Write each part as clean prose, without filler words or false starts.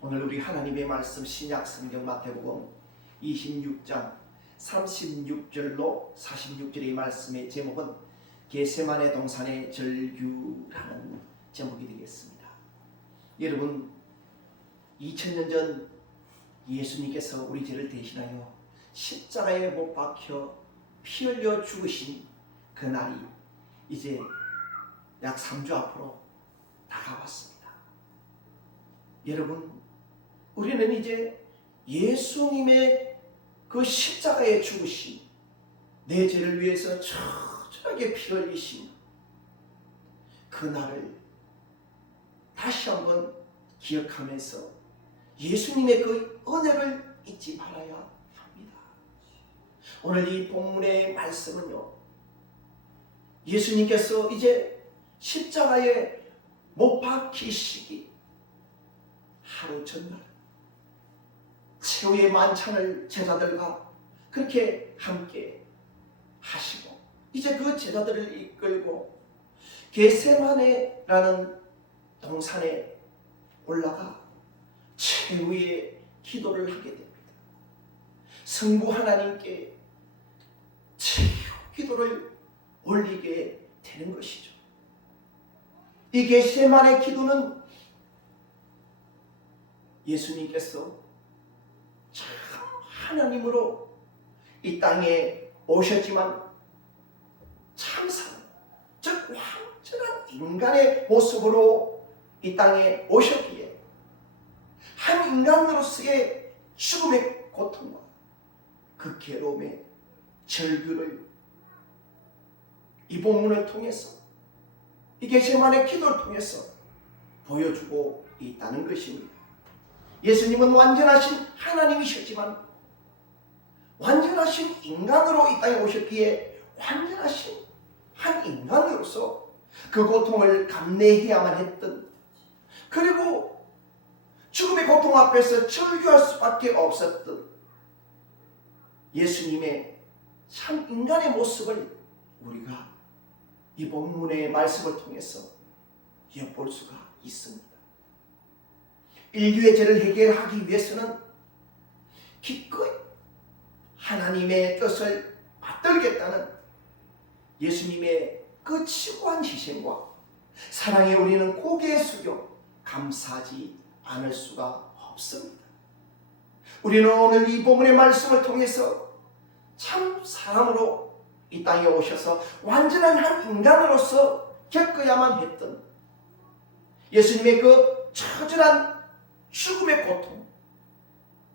오늘 우리 하나님의 말씀 신약 성경 마태복음 26장 36절로 46절의 말씀의 제목은 겟세마네 동산의 절규라는 제목이 되겠습니다. 여러분, 2000년 전 예수님께서 우리 죄를 대신하여 십자가에 못 박혀 피 흘려 죽으신 그 날이 이제 약 3주 앞으로 다가왔습니다. 여러분, 우리는 이제 예수님의 그 십자가에 죽으신, 내 죄를 위해서 처절하게 피 흘리신 그 날을 다시 한번 기억하면서 예수님의 그 은혜를 잊지 말아야 합니다. 오늘 이 본문의 말씀은요, 예수님께서 이제 십자가에 못 박히시기 하루 전날 최후의 만찬을 제자들과 그렇게 함께 하시고, 이제 그 제자들을 이끌고 겟세마네라는 동산에 올라가 최후의 기도를 하게 됩니다. 성부 하나님께 최후 기도를 올리게 되는 것이죠. 이 겟세마네 기도는 예수님께서 참 하나님으로 이 땅에 오셨지만 참 사람, 즉 완전한 인간의 모습으로 이 땅에 오셨기에 한 인간으로서의 죽음의 고통과 그 괴로움의 절규를 이 본문을 통해서, 이 겟세마네 기도를 통해서 보여주고 있다는 것입니다. 예수님은 완전하신 하나님이셨지만 완전하신 인간으로 이 땅에 오셨기에 완전하신 한 인간으로서 그 고통을 감내해야만 했던, 그리고 죽음의 고통 앞에서 절규할 수밖에 없었던 예수님의 참 인간의 모습을 우리가 이 본문의 말씀을 통해서 엿볼 수가 있습니다. 인류의 죄를 해결하기 위해서는 기꺼이 하나님의 뜻을 받들겠다는 예수님의 그 치고한 희생과 사랑에 우리는 고개 숙여 감사하지 않을 수가 없습니다. 우리는 오늘 이 본문의 말씀을 통해서 참 사람으로 이 땅에 오셔서 완전한 한 인간으로서 겪어야만 했던 예수님의 그 처절한 죽음의 고통,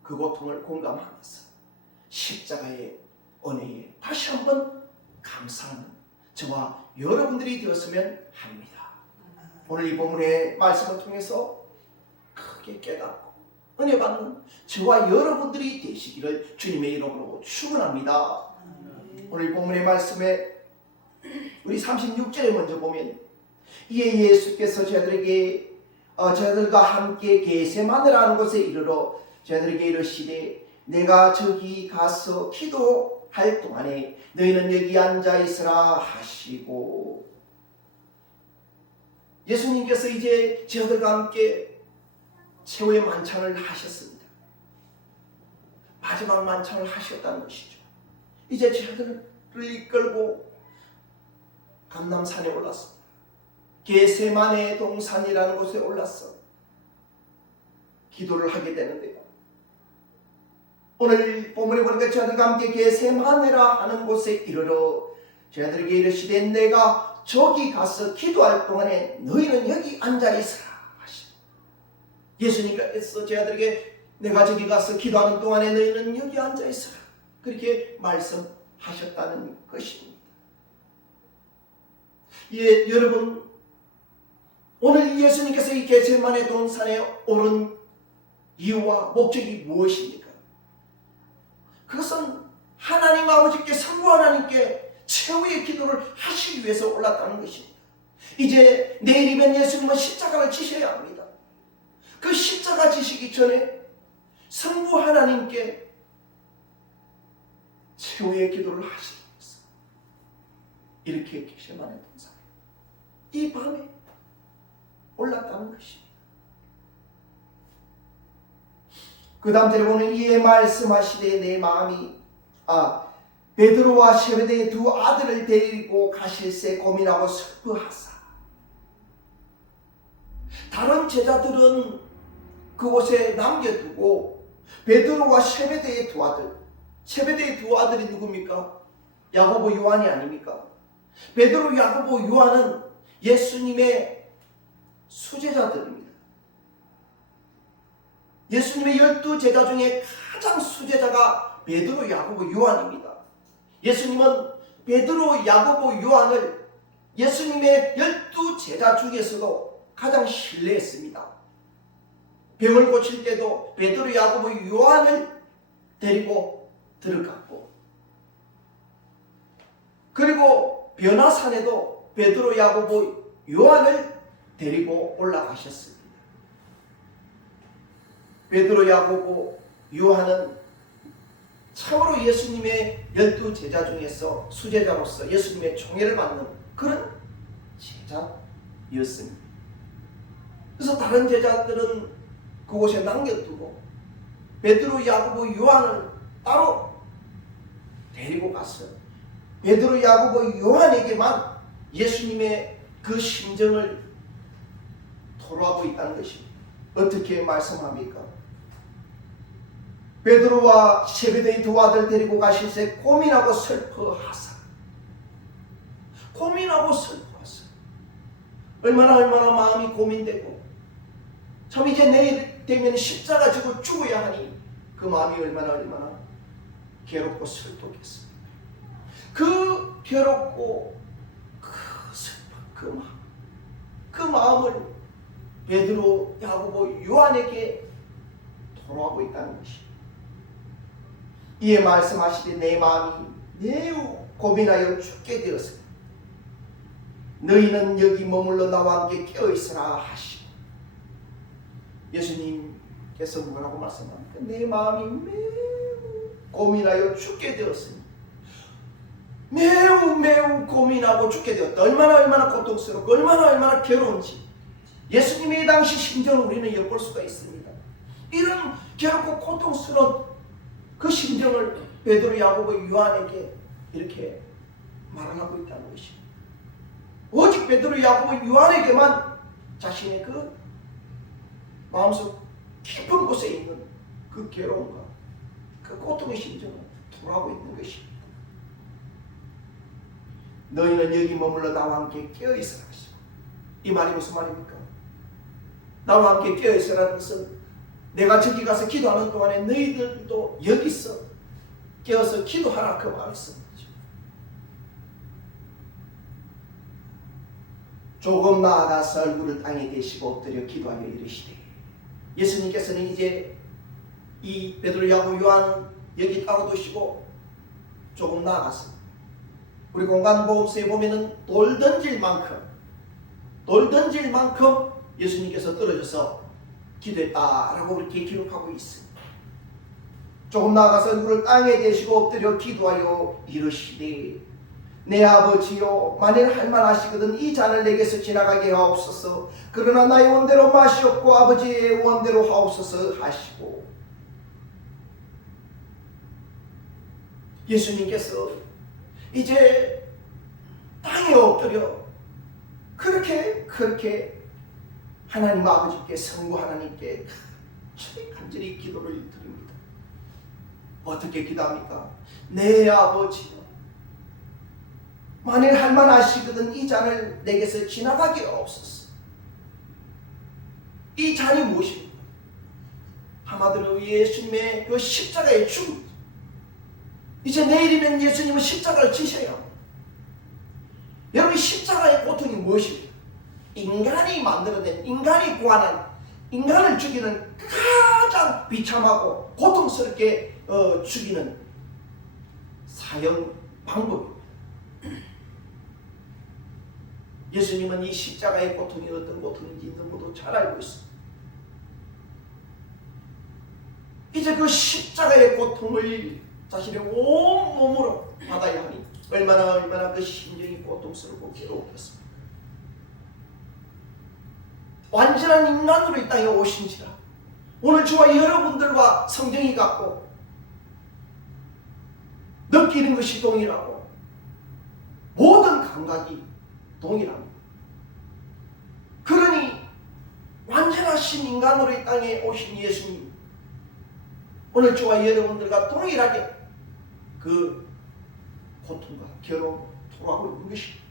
그 고통을 공감하면서 십자가의 은혜에 다시 한번 감사하는 저와 여러분들이 되었으면 합니다. 오늘 이 본문의 말씀을 통해서 크게 깨닫고 은혜 받는 저와 여러분들이 되시기를 주님의 이름으로 축원합니다. 오늘 본문의 말씀에 우리 36절에 먼저 보면, 이에 예수께서 저희들과 함께 겟세마네라는 곳에 이르러 저희들에게 이르시되, 내가 저기 가서 기도할 동안에 너희는 여기 앉아 있으라 하시고, 예수님께서 이제 저희들과 함께 최후의 만찬을 하셨습니다. 마지막 만찬을 하셨다는 것이죠. 이제 저희들을 이끌고 감람산에 올랐습니다. 겟세마네 동산이라는 곳에 올라서 기도를 하게 되는데요, 오늘 본문에 보니까 저희들과 함께 겟세마네라 하는 곳에 이르러 저희들에게 이르시되, 내가 저기 가서 기도할 동안에 너희는 여기 앉아있으라 하시고, 예수님께서 저희들에게 내가 저기 가서 기도하는 동안에 너희는 여기 앉아있으라 그렇게 말씀하셨다는 것입니다. 예, 여러분, 오늘 예수님께서 이 겟세마네 동산에 오른 이유와 목적이 무엇입니까? 그것은 하나님 아버지께, 성부 하나님께 최후의 기도를 하시기 위해서 올랐다는 것입니다. 이제 내일이면 예수님은 십자가를 지셔야 합니다. 그 십자가 지시기 전에 성부 하나님께 최후의 기도를 하시기 위해서 이렇게 겟세마네 동산에 이 밤에 올랐다는 것입니다. 그 다음 절에 보면 이에 말씀하시되 내 마음이 베드로와 세베대의 두 아들을 데리고 가실새 고민하고 슬퍼하사. 다른 제자들은 그곳에 남겨두고 베드로와 세베대의 두 아들, 세베대의 두 아들이 누굽니까? 야고보 요한이 아닙니까? 베드로, 야고보, 요한은 예수님의 수제자들입니다. 예수님의 12제자 중에 가장 수제자가 베드로, 야고보, 요한입니다. 예수님은 베드로, 야고보, 요한을 예수님의 12제자 중에서도 가장 신뢰했습니다. 병을 고칠 때도 베드로, 야고보, 요한을 데리고 들어갔고, 그리고 변화산에도 베드로, 야고보, 요한을 데리고 올라가셨습니다. 베드로, 야고보, 요한은 참으로 예수님의 12제자 중에서 수제자로서 예수님의 총애를 받는 그런 제자였습니다. 그래서 다른 제자들은 그곳에 남겨두고 베드로, 야고보, 요한을 따로 데리고 갔어요. 베드로, 야고보, 요한에게만 예수님의 그 심정을 토로하고 있다는 것입니다. 어떻게 말씀합니까? 베드로와 세베대의 두 아들 데리고 가실새 고민하고 슬퍼하사. 고민하고 슬퍼하사. 얼마나 마음이 고민되고, 참 이제 내일 되면 십자가 지고 죽어야 하니 그 마음이 얼마나 괴롭고 슬프겠습니까? 그 괴롭고 그 슬픈 그 마음을 베드로, 야고보, 요한에게 토로하고 있다는 것입니다. 이에 말씀하시되 내 마음이 매우 고민하여 죽게 되었으니 너희는 여기 머물러 나와 함께 깨어있으라 하시고. 예수님께서 뭐라고 말씀합니까? 내 마음이 매우 고민하여 죽게 되었으니, 매우 고민하고 죽게 되었다. 얼마나 고통스럽고 얼마나 괴로운지 예수님의 당시 심정을 우리는 엿볼 수가 있습니다. 이런 괴롭고 고통스러운 그 심정을 베드로, 야고보, 요한에게 이렇게 말을 하고 있다는 것입니다. 오직 베드로, 야고보, 요한에게만 자신의 그 마음속 깊은 곳에 있는 그 괴로움과 그 고통의 심정을 토로하고 있는 것입니다. 너희는 여기 머물러 나와 함께 깨어있으라 하시고. 이 말이 무슨 말입니까? 나와 함께 깨어있으라는 것은 내가 저기 가서 기도하는 동안에 너희들도 여기서 깨어서 기도하라, 그 말씀이죠. 조금 나아가서 얼굴을 땅에 대시고 엎드려 기도하여 이르시되. 예수님께서는 이제 이 베드로, 야고보, 요한 여기 따로 두시고 조금 나아가서 우리 공간보험서에 보면은 돌 던질 만큼 예수님께서 떨어져서 기도했다라고 이렇게 기록하고 있습니다. 조금 나아가서 얼굴을 땅에 대시고 엎드려 기도하여 이르시되 내 아버지여, 만일 할만하시거든 이 잔을 내게서 지나가게 하옵소서. 그러나 나의 원대로 마시옵고 아버지의 원대로 하옵소서 하시고. 예수님께서 이제 땅에 엎드려 그렇게 하나님 아버지께, 성부 하나님께 간절히 기도를 드립니다. 어떻게 기도합니까? 내 아버지여, 만일 할만하시거든 이 잔을 내게서 지나가게 없었어. 이 잔이 무엇입니까? 한마디로 예수님의 그 십자가의 죽음. 이제 내일이면 예수님은 십자가를 지셔야 합니다. 여러분, 십자가의 고통이 무엇입니까? 인간이 만들어낸, 인간이 구하는, 인간을 죽이는 가장 비참하고 고통스럽게 죽이는 사형 방법입니다. 예수님은 이 십자가의 고통이 어떤 고통인지 너무도 잘 알고 있습니다. 이제 그 십자가의 고통을 자신의 온 몸으로 받아야 하니 얼마나 그 심정이 고통스럽고 괴로웠겠습니까? 완전한 인간으로 이 땅에 오신지라 오늘 저와 여러분들과 성경이 같고 느끼는 것이 동일하고 모든 감각이 동일합니다. 그러니 완전하신 인간으로 이 땅에 오신 예수님, 오늘 저와 여러분들과 동일하게 그 고통과 괴로움을 토로하고 있는 것입니다.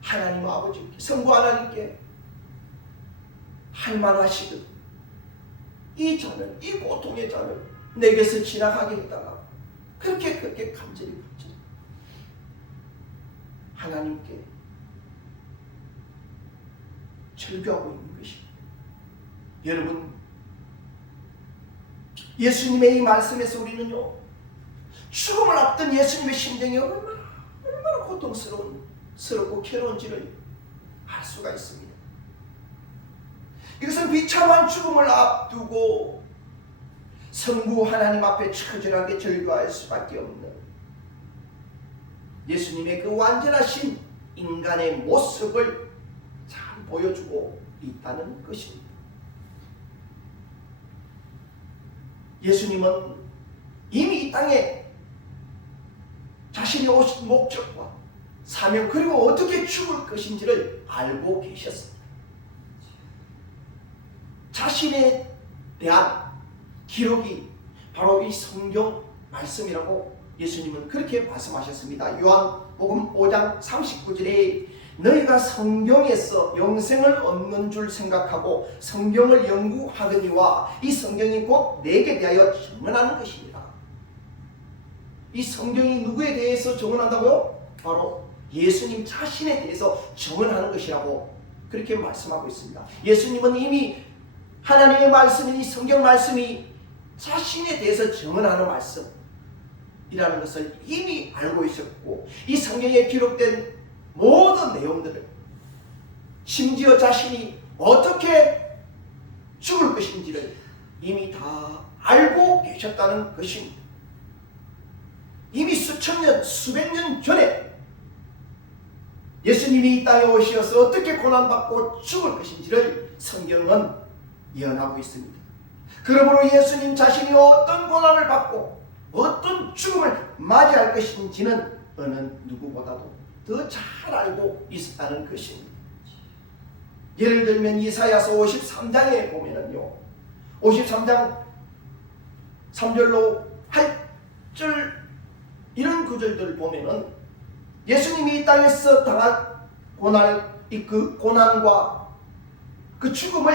하나님 아버지께, 성부 하나님께 할만하시거든 이 잔을, 이 고통의 잔을 내게서 지나가게 해달라고 그렇게 간절히 하나님께 절규하고 있는 것입니다. 여러분, 예수님의 이 말씀에서 우리는요, 죽음을 앞둔 예수님의 심정이 얼마나 고통스럽고 괴로운지를 알 수가 있습니다. 이것은 비참한 죽음을 앞두고 성부 하나님 앞에 처절하게 절규할 수밖에 없는 예수님의 그 완전하신 인간의 모습을 잘 보여주고 있다는 것입니다. 예수님은 이미 이 땅에 자신이 오신 목적과 사명 그리고 어떻게 죽을 것인지를 알고 계셨습니다. 자신에 대한 기록이 바로 이 성경 말씀이라고 예수님은 그렇게 말씀하셨습니다. 요한복음 5장 39절에 너희가 성경에서 영생을 얻는 줄 생각하고 성경을 연구하거니와 이 성경이 곧 내게 대하여 증언하는 것입니다. 이 성경이 누구에 대해서 증언한다고요? 바로 예수님 자신에 대해서 증언하는 것이라고 그렇게 말씀하고 있습니다. 예수님은 이미 하나님의 말씀인 이 성경 말씀이 자신에 대해서 증언하는 말씀이라는 것을 이미 알고 있었고 이 성경에 기록된 모든 내용들을 심지어 자신이 어떻게 죽을 것인지를 이미 다 알고 계셨다는 것입니다. 이미 수천 년, 수백 년 전에 예수님이 이 땅에 오셔서 어떻게 고난받고 죽을 것인지를 성경은 예언하고 있습니다. 그러므로 예수님 자신이 어떤 고난을 받고 어떤 죽음을 맞이할 것인지는 어느 누구보다도 더 잘 알고 있었다는 것입니다. 예를 들면 이사야서 53장에 보면은요, 53장 3절로 8절 이런 구절들을 보면은 예수님이 이 땅에서 당한 그 고난과 그 죽음을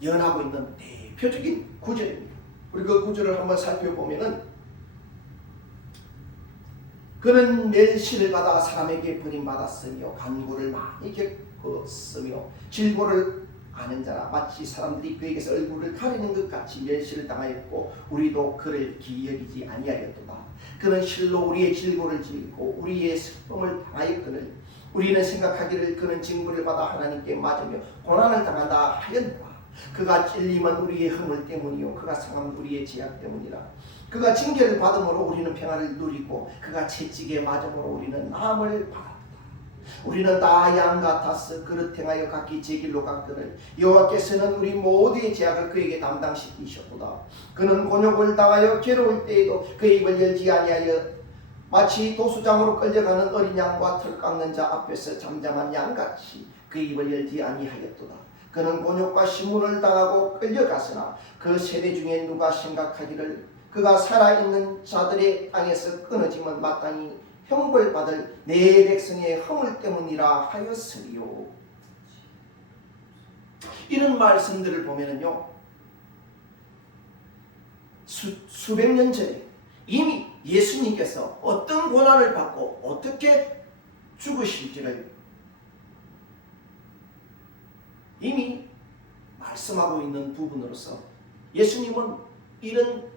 예언하고 있는 대표적인 구절입니다. 우리 그 구절을 한번 살펴보면은 그는 멸시를 받아 사람에게 버림받았으며 간구를 많이 겪었으며 질고를 아는 자라 마치 사람들이 그에게서 얼굴을 가리는 것 같이 멸시를 당하였고 우리도 그를 기여기지 아니하였도다. 그는 실로 우리의 질고를 지고 우리의 슬픔을 당하였거늘 우리는 생각하기를 그는 징벌을 받아 하나님께 맞으며 고난을 당한다 하였노라. 그가 찔림은 우리의 허물 때문이요 그가 상함은 우리의 죄악 때문이라. 그가 징계를 받음으로 우리는 평안을 누리고 그가 채찍에 맞음으로 우리는 나음을 받았다. 우리는 다 양 같아서 그릇 행하여 각기 제 길로 갔거늘 여호와께서는 우리 모두의 죄악을 그에게 담당시키셨도다. 그는 곤욕을 당하여 괴로울 때에도 그의 입을 열지 아니하여 마치 도수장으로 끌려가는 어린 양과 털 깎는 자 앞에서 잠잠한 양같이 그의 입을 열지 아니하였도다. 그는 곤욕과 시문을 당하고 끌려갔으나 그 세대 중에 누가 생각하기를 그가 살아있는 자들의 땅에서 끊어지면 마땅히 형벌받을 내 백성의 허물 때문이라 하였으리요. 이런 말씀들을 보면은요, 수백 년 전에 이미 예수님께서 어떤 고난을 받고 어떻게 죽으실지를 이미 말씀하고 있는 부분으로서 예수님은 이런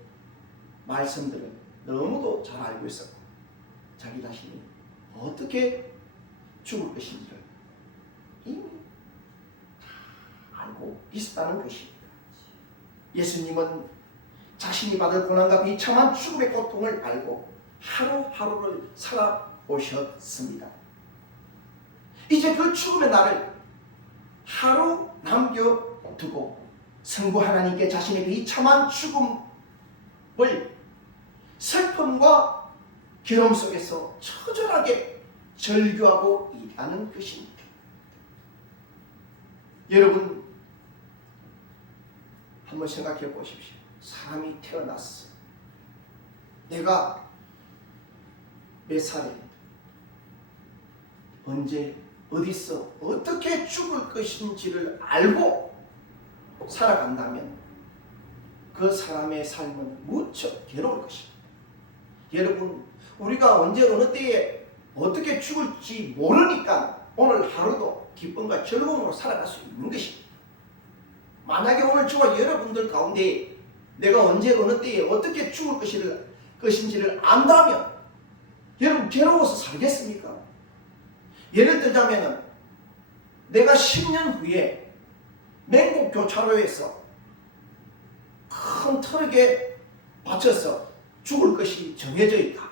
말씀들을 너무도 잘 알고 있었고 자기 자신이 어떻게 죽을 것인지를 이미 다 알고 있었다는 것입니다. 예수님은 자신이 받을 고난과 비참한 죽음의 고통을 알고 하루하루를 살아오셨습니다. 이제 그 죽음의 날을 하루 남겨두고 성부 하나님께 자신의 비참한 죽음을 슬픔과 괴로움 속에서 처절하게 절규하고 일하는 것입니다. 여러분 한번 생각해 보십시오. 사람이 태어났어. 내가 몇 살에 언제 어디서 어떻게 죽을 것인지를 알고 살아간다면 그 사람의 삶은 무척 괴로울 것입니다. 여러분 우리가 언제 어느 때에 어떻게 죽을지 모르니까 오늘 하루도 기쁨과 즐거움으로 살아갈 수 있는 것입니다. 만약에 오늘 저와 여러분들 가운데 내가 언제 어느 때에 어떻게 죽을 것인지를 안다면 여러분 괴로워서 살겠습니까? 예를 들자면 내가 10년 후에 맹곡 교차로에서 큰 트럭에 받쳐서 죽을 것이 정해져 있다.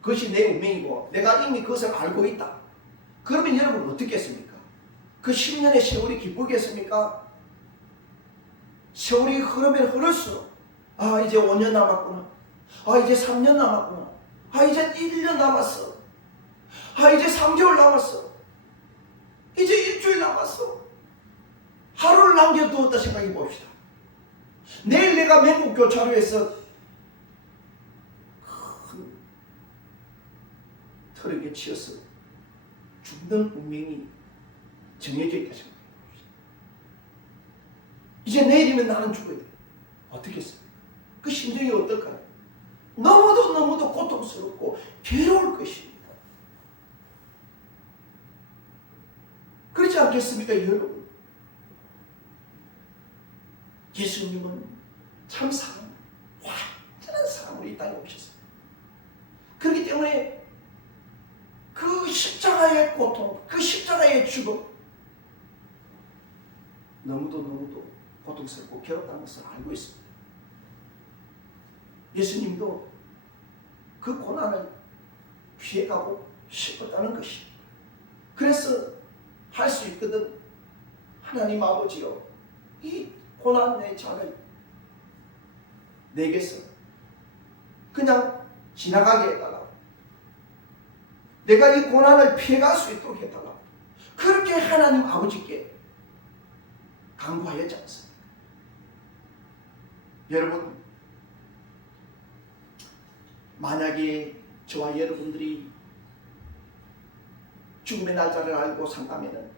그것이 내 운명이고 내가 이미 그것을 알고 있다. 그러면 여러분 어떻게 했습니까? 그 10년의 세월이 기쁘겠습니까? 세월이 흐르면 흐를수록 이제 5년 남았구나. 이제 3년 남았구나. 이제 1년 남았어. 이제 3개월 남았어. 이제 일주일 남았어. 하루를 남겨두었다 생각해 봅시다. 내일 내가 맹곡 교차로에서 큰 트럭에 치여서 죽는 운명이 정해져 있다 생각해 봅시다. 이제 내일이면 나는 죽어야 돼. 어떻게 했어요? 그 심정이 어떨까요? 너무도 고통스럽고 괴로울 것입니다. 그렇지 않겠습니까, 여러분? 예수님은 참 사람, 완전한 사람으로 이 땅에 오셨어요. 그렇기 때문에 그 십자가의 고통, 그 십자가의 죽음, 너무도 고통스럽고 괴롭다는 것을 알고 있습니다. 예수님도 그 고난을 피해가고 싶었다는 것입니다. 그래서 할 수 있거든. 하나님 아버지요, 이 고난의 잔을 내게서 그냥 지나가게 해달라고. 내가 이 고난을 피해갈 수 있도록 해달라고. 그렇게 하나님 아버지께 간구하였지 않습니까? 여러분, 만약에 저와 여러분들이 죽음의 날짜를 알고 산다면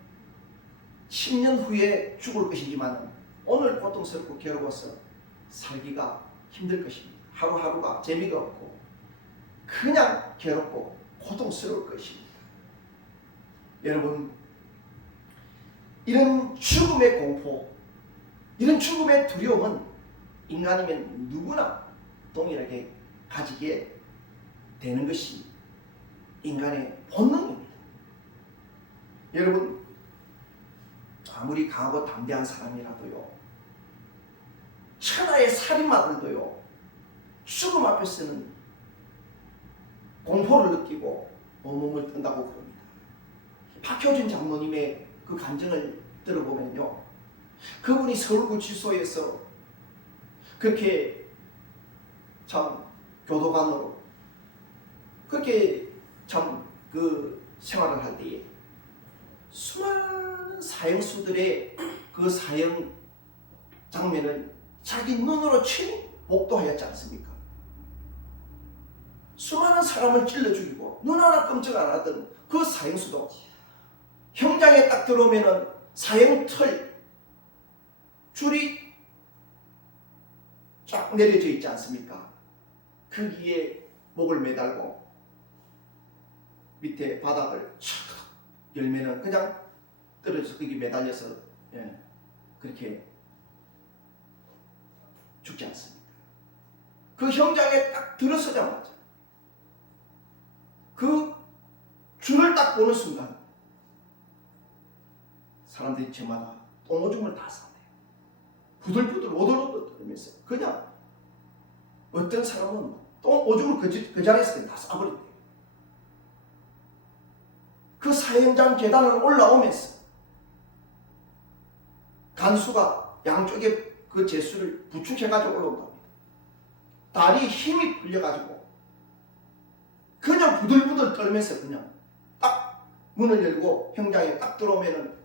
10년 후에 죽을 것이지만 오늘 고통스럽고 괴로워서 살기가 힘들 것입니다. 하루하루가 재미가 없고 그냥 괴롭고 고통스러울 것입니다. 여러분, 이런 죽음의 공포, 이런 죽음의 두려움은 인간이면 누구나 동일하게 가지게 되는 것이 인간의 본능입니다. 여러분, 아무리 강하고 담대한 사람이라도요, 천하의 살인마들도요, 죽음 앞에서는 공포를 느끼고 몸을 뜬다고 그럽니다. 박효준 장로님의 그 간증을 들어보면요, 그분이 서울구치소에서 그렇게 참 교도관으로 그렇게 참 그 생활을 할 때에 수많은 사형수들의 그 사형 장면을 자기 눈으로 친히 목도하였지 않습니까? 수많은 사람을 찔러 죽이고 눈 하나 끔찍 안 하던 그 사형수도 형장에 딱 들어오면은 사형털 줄이 쫙 내려져 있지 않습니까? 거기에 목을 매달고 밑에 바닥을 촥 열면은 그냥 떨어져서 거기 매달려서 그렇게 죽지 않습니다. 그 형장에 딱 들어서자마자 그 줄을 딱 보는 순간 사람들이 저마다 똥오줌을 다 싸네요. 부들부들 오돌오돌 떨면서 그냥 어떤 사람은 똥오줌을 그 자리에서 그냥 다 싸버린대요. 그 사형장 계단을 올라오면서 간수가 양쪽에 그 제수를 부축해가지고 올라온답니다. 다리 힘이 풀려가지고 그냥 부들부들 떨면서 그냥 딱 문을 열고 형장에 딱 들어오면은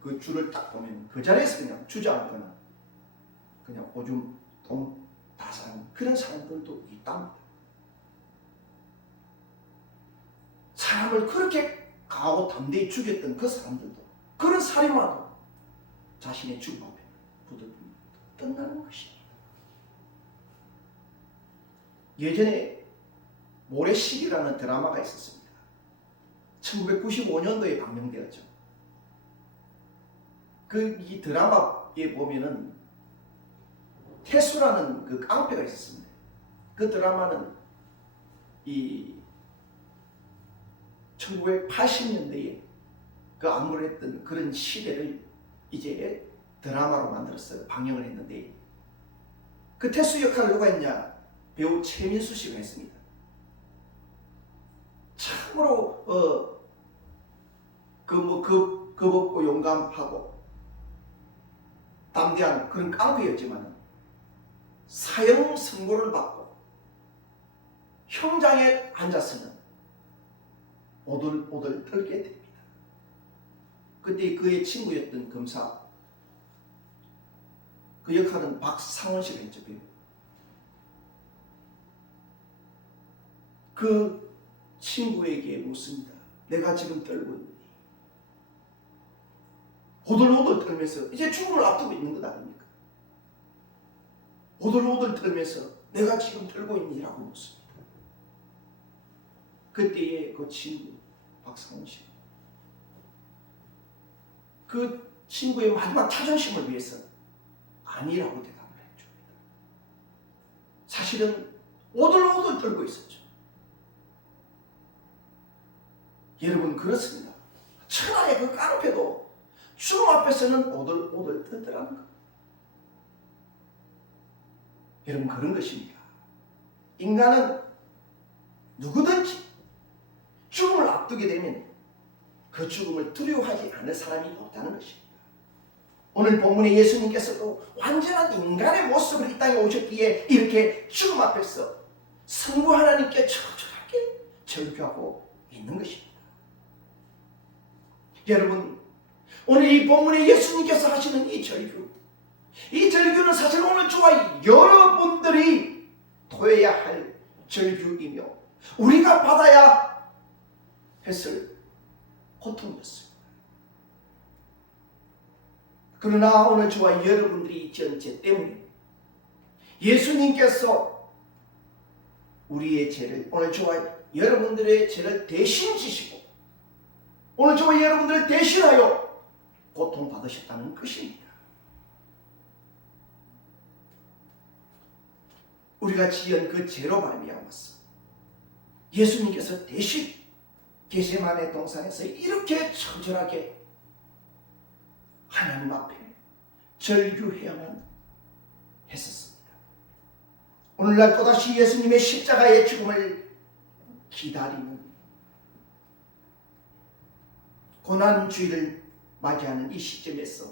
그 줄을 딱 보면 그 자리에서 그냥 주저앉거나 그냥 오줌 똥 다 싸는 그런 사람들도 있답니다. 사람을 그렇게 강하고 담대히 죽였던 그 사람들도, 그런 살인마도 자신의 죽음 앞에 부들부들 떠나는 것입니다. 예전에 모래시계라는 드라마가 있었습니다. 1995년도에 방영되었죠. 이 드라마에 보면은 태수라는 그 깡패가 있었습니다. 그 드라마는 이 1980년대에 그 안무를 했던 그런 시대를 이제 드라마로 만들어서 방영을 했는데, 그 태수 역할을 누가 했냐? 배우 최민수 씨가 했습니다. 참으로 겁없고 용감하고 담대한 그런 깡패였지만 사형 선고를 받고 형장에 앉아서는 오들오들 떨게 됩니다. 그때 그의 친구였던 검사, 그 역할은 박상원 씨가 했죠. 배우. 그 친구에게 묻습니다. 내가 지금 떨고 있니? 오들오들 떨면서 이제 죽음을 앞두고 있는 것 아닙니까? 오들오들 떨면서 내가 지금 떨고 있니? 라고 묻습니다. 그때의 그 친구 박상원 씨, 그 친구의 마지막 자존심을 위해서 아니라고 대답을 해줍니다. 사실은 오들오들 떨고 있었죠. 여러분, 그렇습니다. 천하의 그 깡패도 죽음 앞에서는 오들오들 떨더라는 것. 여러분, 그런 것입니다. 인간은 누구든지 죽음을 앞두게 되면 그 죽음을 두려워하지 않을 사람이 없다는 것입니다. 오늘 본문에 예수님께서도 완전한 인간의 모습으로 이 땅에 오셨기에 이렇게 죽음 앞에서 성부 하나님께 처절하게 절규하고 있는 것입니다. 여러분, 오늘 이 본문에 예수님께서 하시는 이 절규는 사실 오늘 저와 여러분들이 토해야 할 절규이며 우리가 받아야 했을 고통이었습니다. 그러나 오늘 저와 여러분들이 지은 죄 때문에 예수님께서 우리의 죄를, 오늘 저와 여러분들의 죄를 대신 지시고 오늘 저와 여러분들을 대신하여 고통받으셨다는 것입니다. 우리가 지은 그 죄로 말미암아서 예수님께서 대신 겟세마네 동산에서 이렇게 처절하게 하나님 앞에 절규해야만 했었습니다. 오늘날 또다시 예수님의 십자가의 죽음을 기다리는 고난주의를 맞이하는 이 시점에서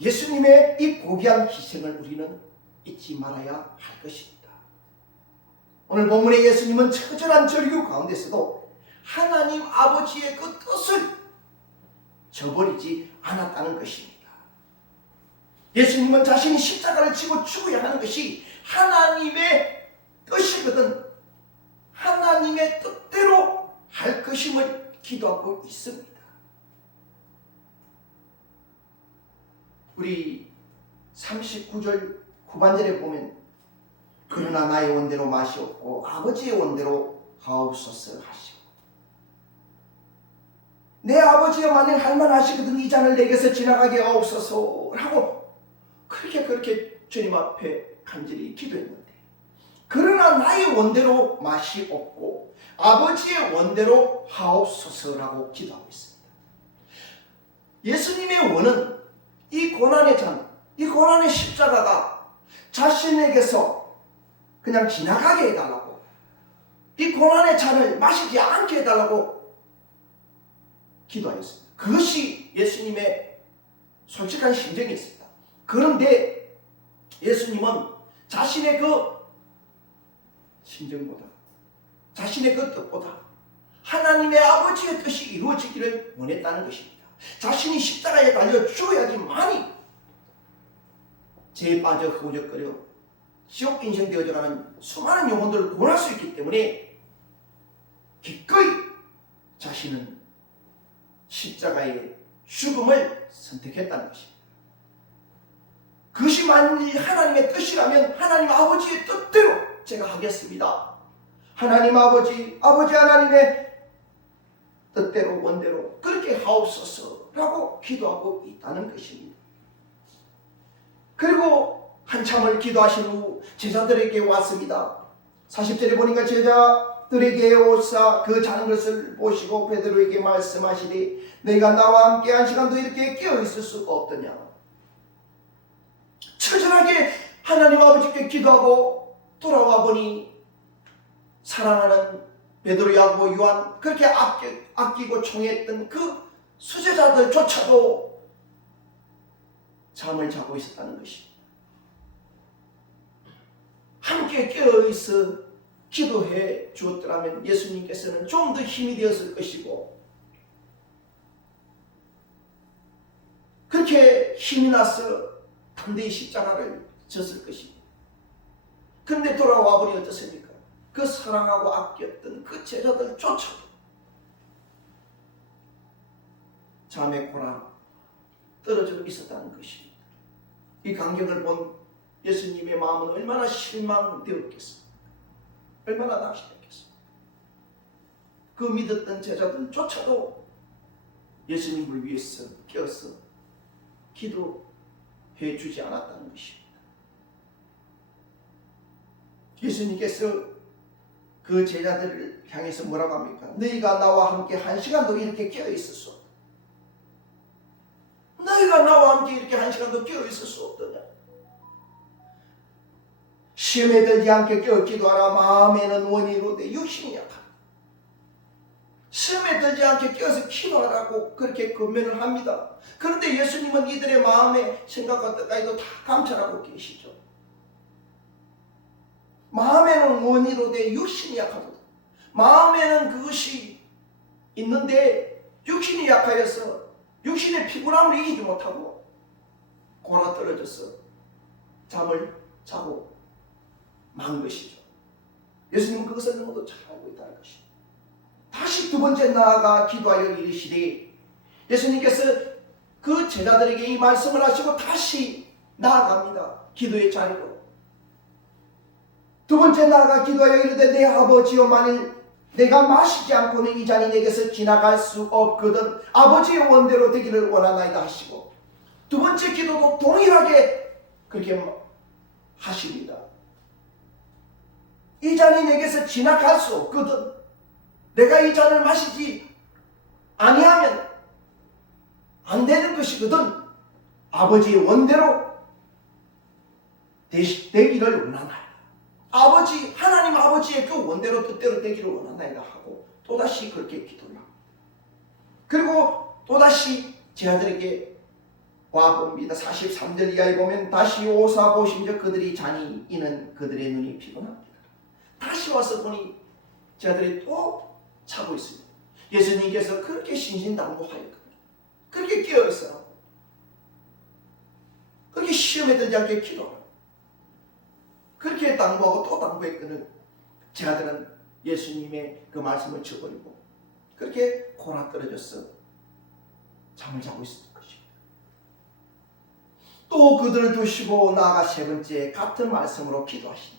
예수님의 이 고귀한 희생을 우리는 잊지 말아야 할 것입니다. 오늘 본문의 예수님은 처절한 절규 가운데서도 하나님 아버지의 그 뜻을 저버리지 않았다는 것입니다. 예수님은 자신이 십자가를 지고 죽어야 하는 것이 하나님의 뜻이거든 하나님의 뜻대로 할 것임을 기도하고 있습니다. 우리 39절 후반절에 보면 그러나 나의 원대로 마시옵고 아버지의 원대로 하옵소서 하시고, 내 아버지가 만일 할만하시거든 이 잔을 내게서 지나가게 하옵소서 라고 그렇게 주님 앞에 간절히 기도했는데, 그러나 나의 원대로 마시옵고 아버지의 원대로 하옵소서라고 기도하고 있습니다. 예수님의 원은 이 고난의 잔, 이 고난의 십자가가 자신에게서 그냥 지나가게 해달라고, 이 고난의 잔을 마시지 않게 해달라고 기도하였습니다. 그것이 예수님의 솔직한 심정이었습니다. 그런데 예수님은 자신의 그 심정보다, 자신의 그 뜻보다 하나님의 아버지의 뜻이 이루어지기를 원했다는 것입니다. 자신이 십자가에 달려 죽어야지만이 죄에 빠져 허우적거려 지옥 인생되어져가는 수많은 영혼들을 구원할 수 있기 때문에 기꺼이 자신은 십자가의 죽음을 선택했다는 것입니다. 그것이 만일 하나님의 뜻이라면 하나님 아버지의 뜻대로 제가 하겠습니다. 하나님 아버지 하나님의 뜻대로 원대로 그렇게 하옵소서라고 기도하고 있다는 것입니다. 그리고 한참을 기도하신 후 제자들에게 왔습니다. 40절에 보니까 제자들에게 오사 그 자는 것을 보시고 베드로에게 말씀하시되 너희가 나와 함께 한 시간도 이렇게 깨어 있을 수 없더냐. 처절하게 하나님 아버지께 기도하고 돌아와 보니 사랑하는 베드로, 야고보, 요한 그렇게 아끼고 총애했던 그 수제자들조차도 잠을 자고 있었다는 것입니다. 함께 깨어있어 기도해 주었더라면 예수님께서는 좀 더 힘이 되었을 것이고 그렇게 힘이 나서 담대히 십자가를 졌을 것입니다. 그런데 돌아와 보니 어떻습니까? 그 사랑하고 아꼈던 그 제자들조차도 잠에 골아 떨어져 있었다는 것입니다. 이 광경을 본 예수님의 마음은 얼마나 실망되었겠습니까? 얼마나 낙심했겠습니까? 그 믿었던 제자들조차도 예수님을 위해서 깨어서 기도해 주지 않았다는 것입니다. 예수님께서 그 제자들을 향해서 뭐라고 합니까? 너희가 나와 함께 한 시간도 이렇게 깨어 있을 수 없다. 너희가 나와 함께 이렇게 한 시간도 깨어 있을 수 없더냐. 시험에 들지 않게 깨어 기도하라. 마음에는 원이로 내 육신이 약하다. 시험에 들지 않게 깨어서 기도하라고 그렇게 권면을 합니다. 그런데 예수님은 이들의 마음의 생각과 뜻까지도 다 감찰하고 계시죠. 마음에는 원이로 내 육신이 약하도다. 마음에는 그것이 있는데 육신이 약하여서 육신의 피곤함을 이기지 못하고 골아 떨어져서 잠을 자고 만 것이죠. 예수님은 그것을 너무도 잘 알고 있다는 것입니다. 다시 두 번째 나아가 기도하여 이르시되 예수님께서 그 제자들에게 이 말씀을 하시고 다시 나아갑니다. 기도의 자리로. 두 번째 나아가 기도하여 이르되 내 아버지여 만일 내가 마시지 않고는 이 잔이 내게서 지나갈 수 없거든 아버지의 원대로 되기를 원하나이다 하시고 두 번째 기도도 동일하게 그렇게 하십니다. 이 잔이 내게서 지나갈 수 없거든 내가 이 잔을 마시지 아니하면 안 되는 것이거든 아버지의 원대로 되기를 원하나이다. 아버지 하나님 아버지의 그 원대로 뜻대로 되기를 원하나이다 하고 또다시 그렇게 기도를 합니다. 그리고 또다시 제 아들에게 와봅니다. 43절 이하에 보면 다시 오사 보신즉 그들이 자니 이는 그들의 눈이 피곤합니다. 다시 와서 보니 제 아들이 또 자고 있습니다. 예수님께서 그렇게 신신당부하였거든요. 그렇게 깨어있어요. 그렇게 시험에 들지 않게 기도하고 그렇게 당부하고 또 당부했거든. 제 아들은 예수님의 그 말씀을 저버리고 그렇게 골아 떨어져서 잠을 자고 있었던 것입니다. 또 그들을 두시고 나아가 세 번째 같은 말씀으로 기도하시니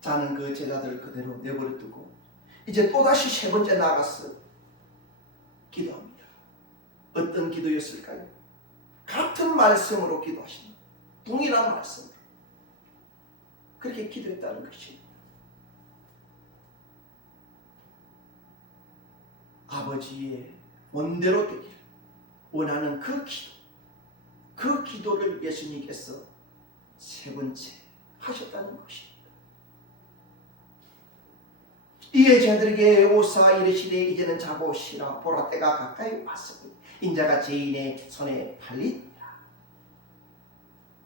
자는 그 제자들을 그대로 내버려 두고 이제 또다시 세 번째 나아가서 기도합니다. 어떤 기도였을까요? 같은 말씀으로 기도하십니다. 동일한 말씀으로 그렇게 기도했다는 것입니다. 아버지의 원대로 되기를 원하는 그 기도, 그 기도를 예수님께서 세 번째 하셨다는 것입니다. 이에 제자들에게 오사 이르시되 이제는 자고 쉬라. 보라 때가 가까이 왔으니 인자가 죄인의 손에 팔리니라.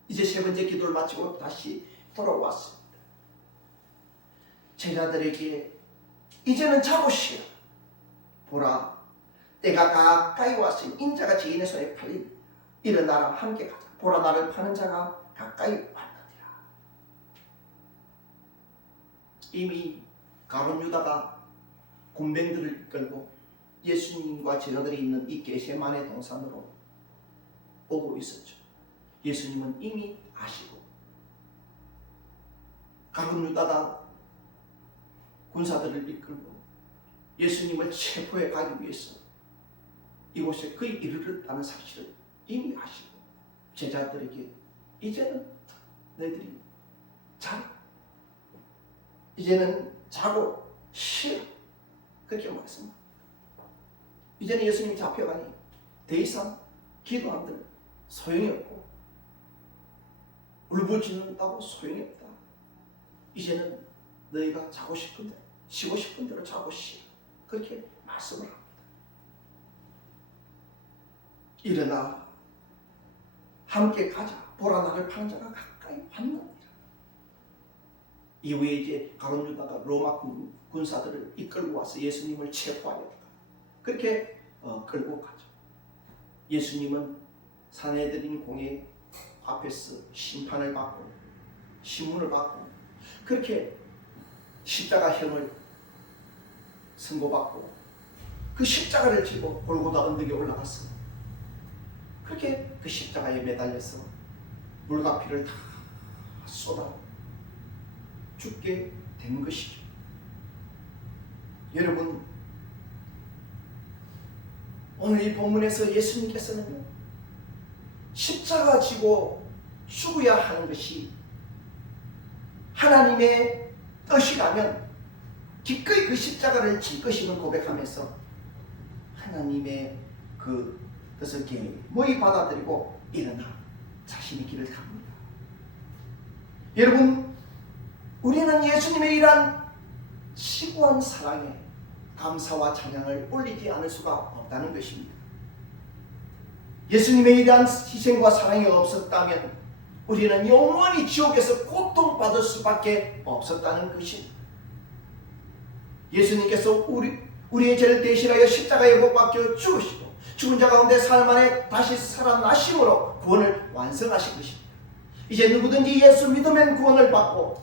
이제 세 번째 기도를 마치고 다시 돌아왔습니다. 제자들에게 이제는 자고 쉬라. 보라 때가 가까이 왔으니 인자가 죄인의 손에 팔리니라. 일어나라 함께 가자. 보라 나를 파는 자가 가까이 왔느니라. 이미 가룟 유다가 군병들을 이끌고 예수님과 제자들이 있는 이 겟세마네 동산으로 오고 있었죠. 예수님은 이미 아시고 가룟 유다가 군사들을 이끌고 예수님을 체포해 가기 위해서 이곳에 거의 이르렀다는 사실을 이미 아시고 제자들에게 이제는 너희들이 자, 이제는 자고 쉬라 그렇게 말했습니다. 이제는 예수님이 잡혀가니 더 이상 기도한들 소용이 없고 울부짖는다고 소용이 없다. 이제는 너희가 자고 싶은 대로 쉬고 싶은 대로 자고 쉬라 그렇게 말씀을 합니다. 일어나 함께 가자. 보라 나를 파는 자가 가까이 왔느니라. 이후에 이제 가룟 유다가 로마 군사들을 이끌고 와서 예수님을 체포하려니까 그렇게 끌고 가죠. 예수님은 산헤드린 공회 앞에서 심판을 받고 신문을 받고 그렇게 십자가형을 선고받고 그 십자가를 지고 골고다 언덕에 올라갔습니다. 그렇게 그 십자가에 매달려서 물과 피를 다 쏟아 죽게 된 것이죠. 여러분 오늘 이 본문에서 예수님께서는 십자가 지고 죽어야 하는 것이 하나님의 뜻이라면 기꺼이 그 십자가를 질 것임을 고백하면서 하나님의 그 뜻을 개모이 받아들이고 일어나 자신의 길을 갑니다. 여러분 우리는 예수님의 이러한 지구한 사랑에 감사와 찬양을 올리지 않을 수가 없다는 것입니다. 예수님의 이러한 희생과 사랑이 없었다면 우리는 영원히 지옥에서 고통받을 수밖에 없었다는 것입니다. 예수님께서 우리의 죄를 대신하여 십자가에 못 박혀 죽으시고 죽은 자 가운데 사흘 만에 다시 살아나심으로 구원을 완성하신 것입니다. 이제 누구든지 예수 믿으면 구원을 받고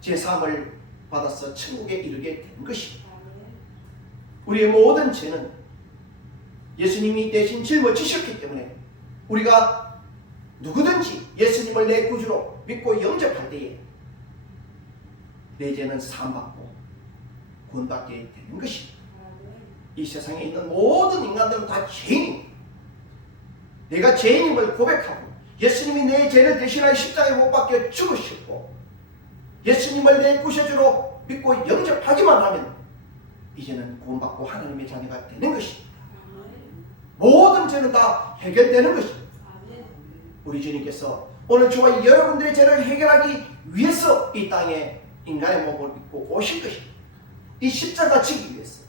제사함을 받아서 천국에 이르게 된 것입니다. 우리의 모든 죄는 예수님이 대신 짊어지셨기 때문에 우리가 누구든지 예수님을 내 구주로 믿고 영접할 때에 내 죄는 사함받고 구원받게 되는 것입니다. 이 세상에 있는 모든 인간들은 다 죄인입니다. 내가 죄인임을 고백하고 예수님이 내 죄를 대신하여 십자가에 못 박혀 죽으셨고 예수님을 내 구세주로 믿고 영접하기만 하면 이제는 구원받고 하나님의 자녀가 되는 것입니다. 모든 죄는 다 해결되는 것입니다. 우리 주님께서 오늘 저와 여러분들의 죄를 해결하기 위해서 이 땅에 인간의 몸을 입고 오신 것입니다. 이 십자가 지기 위해서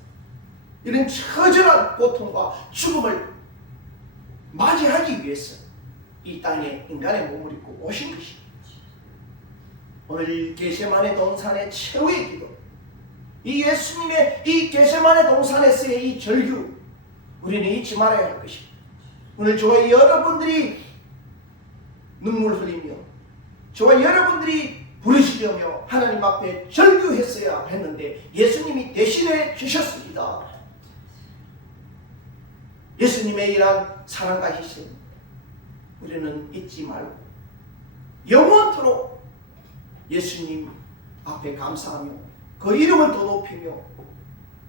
이런 처절한 고통과 죽음을 맞이하기 위해서 이 땅에 인간의 몸을 입고 오신 것입니다. 오늘 겟세마네 동산의 최후의 기도, 이 예수님의 이 겟세마네 동산에서의 이 절규 우리는 잊지 말아야 할 것입니다. 오늘 저와 여러분들이 눈물 흘리며 저와 여러분들이 부르시려며 하나님 앞에 절규했어야 했는데 예수님이 대신해 주셨습니다. 예수님의 이러한 사랑과 희생 우리는 잊지 말고 영원토록 예수님 앞에 감사하며 그 이름을 더 높이며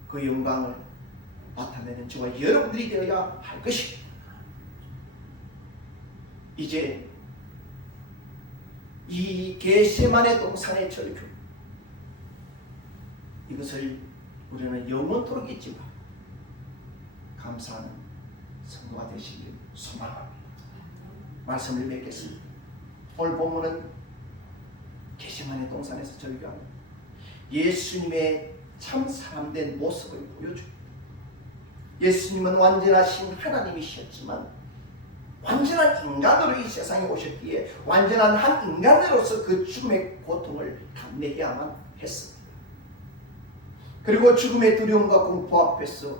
그 영광을 나타내는 저와 여러분들이 되어야 할 것입니다. 이제 이 겟세마네 동산의 절규 이것을 우리는 영원토록 잊지 말고 감사하는 성도가 되시길 소망합니다. 말씀을 맺겠습니다. 오늘 본문은 겟세마네 동산에서 절규하는 예수님의 참 사람된 모습을 보여줍니다. 예수님은 완전하신 하나님이셨지만 완전한 인간으로 이 세상에 오셨기에 완전한 한 인간으로서 그 죽음의 고통을 감내해야만 했습니다. 그리고 죽음의 두려움과 공포 앞에서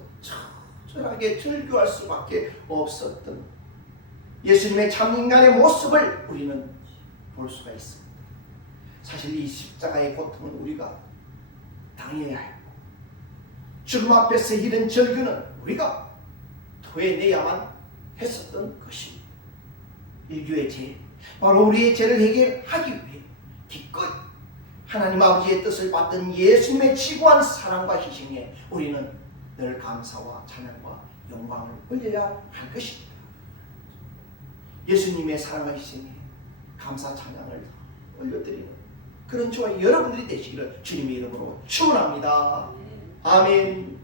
처절하게 절규할 수밖에 없었던 예수님의 참인간의 모습을 우리는 볼 수가 있습니다. 사실 이 십자가의 고통은 우리가 당해야 했고 죽음 앞에서 이런 절규는 우리가 토해내야만 했었던 것입니다. 인류의 죄, 바로 우리의 죄를 해결하기 위해 기꺼이 하나님 아버지의 뜻을 받던 예수님의 지고한 사랑과 희생에 우리는 늘 감사와 찬양과 영광을 올려야 할 것입니다. 예수님의 사랑과 희생에 감사 찬양을 올려드리는 그런 저와 여러분들이 되시기를 주님의 이름으로 축원합니다. 아멘.